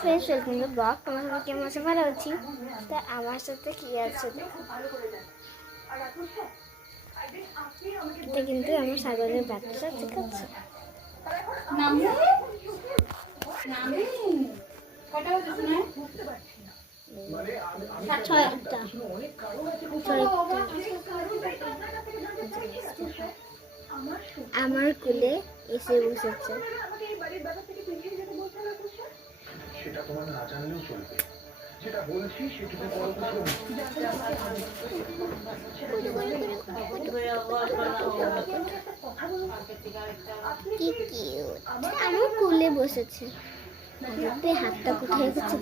Friends, welcome to blog. তোমার সাথে কেমন আছে? ভালো আছি। তা আমার সাথে কি আছে, এটা কিন্তু আমার ছাগলের বাচ্চা, ঠিক আছে? আমার কোলে এসে বসেছে। সেটা তোমার না জানলেও চলবে, যেটা বলছি সেটুকু বড় কিছু কি কিউট, আমার কোলে বসেছে। হাতটা কোথায় গেছে?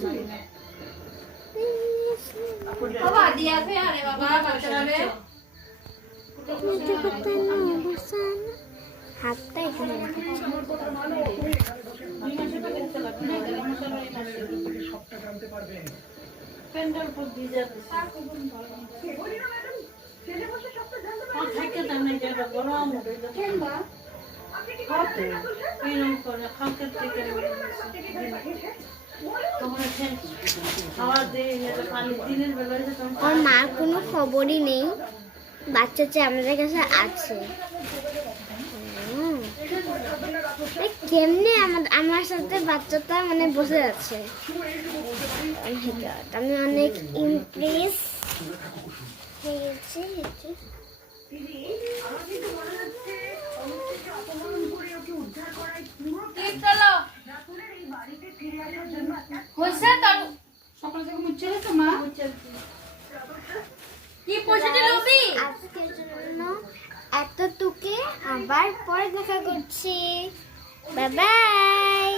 হাতটা এখানে সবটা জানতে পারবেন। ওর মার কোনো খবরই নেই, বাচ্চা চেয়ে আমাদের কাছে আছে। কেমনে আমার সাথে বাচ্চাটা মানে বসে আছে। আমি অনেক ইমপ্রেস হয়েছি। আজকের জন্য এতটুকু, আবার পরে দেখা করছি। Bye bye.